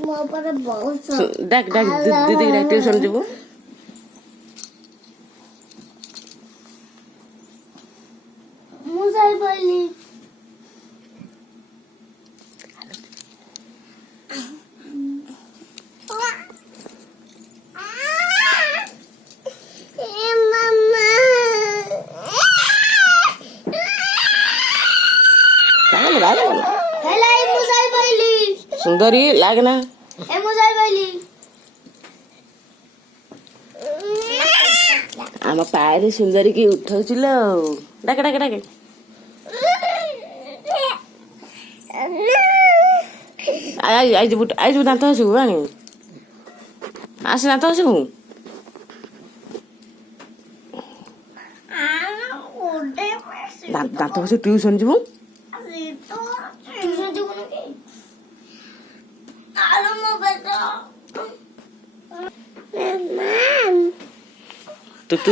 ମୋ ଉପରେ ବହୁତ ଡାକ ଡାକ ଦିଦି ଡାକ ଟ୍ୟୁସନ ଯିବୁ। ମୁଁ ଯାଇ ପାଇଲି। ସୁନ୍ଦରୀ ଲାଗନା ଆମ ପାଏରେ ସୁନ୍ଦରୀ କି ଉଠଉছিল। ଡାକେ ଡାକେ ଡାକେ ଆଇଯିବୁ ଦାନ୍ତ ହସିବୁ ଆଣି ଆସି ଦାନ୍ତ ହସିବୁ। ଦାନ୍ତ ହସି ଟ୍ୟୁସନ ଯିବୁ।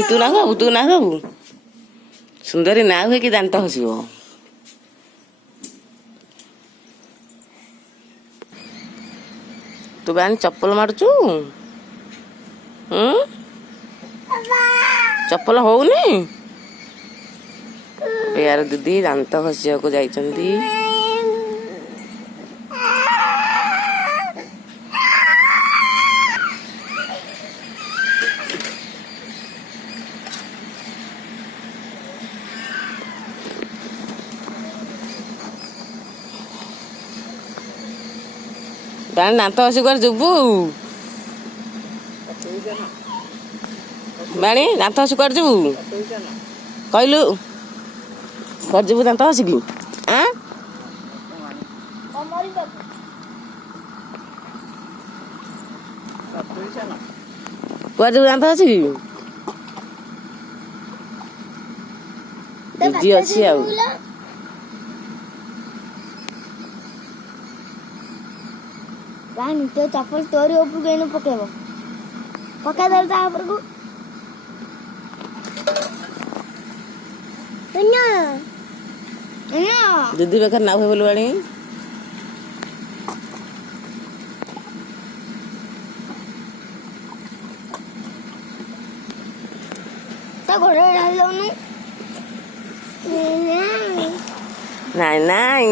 ତୁ ନା ଖାବୁ ତୁ ନା ଖାବୁ ସୁନ୍ଦରୀ ନା ହୁଏ କି ଦାନ୍ତ ହସିବ। ତୁ ବା ଚପଲ ମାରୁଛୁ ଚପଲ ହଉନି। ୟାର ଦିଦି ଦାନ୍ତ ଘଷିବାକୁ ଯାଇଛନ୍ତି। ଦାନ୍ତ ଘଷି କୁଆଡେ ଯିବୁ ବାଣୀ? ଦାନ୍ତ ଘଷି କୁଆଡେ ଯିବୁ କହିଲୁ? କୁଆଡେ ଯିବୁ ଦାନ୍ତ ଘଷିକି? କୁଆଡେ ଯିବୁ ଦାନ୍ତ ଘଷିକି? ଦିଦି ଅଛି ଆଉ। ତୋ ଚପଲ ତୋରି ଉପରକୁ ଏଇନୁ ପକେଇବ। ପକେଇଦେଲ ତା ଉପରକୁ। ଦିଦି ବେକାର ନା ହୁଏ ବୋଲି ବାଣୀ ତା ଘୋଡ଼ରେ ଢାଳି ଦଉନୁ। ନାଇଁ ନାଇଁ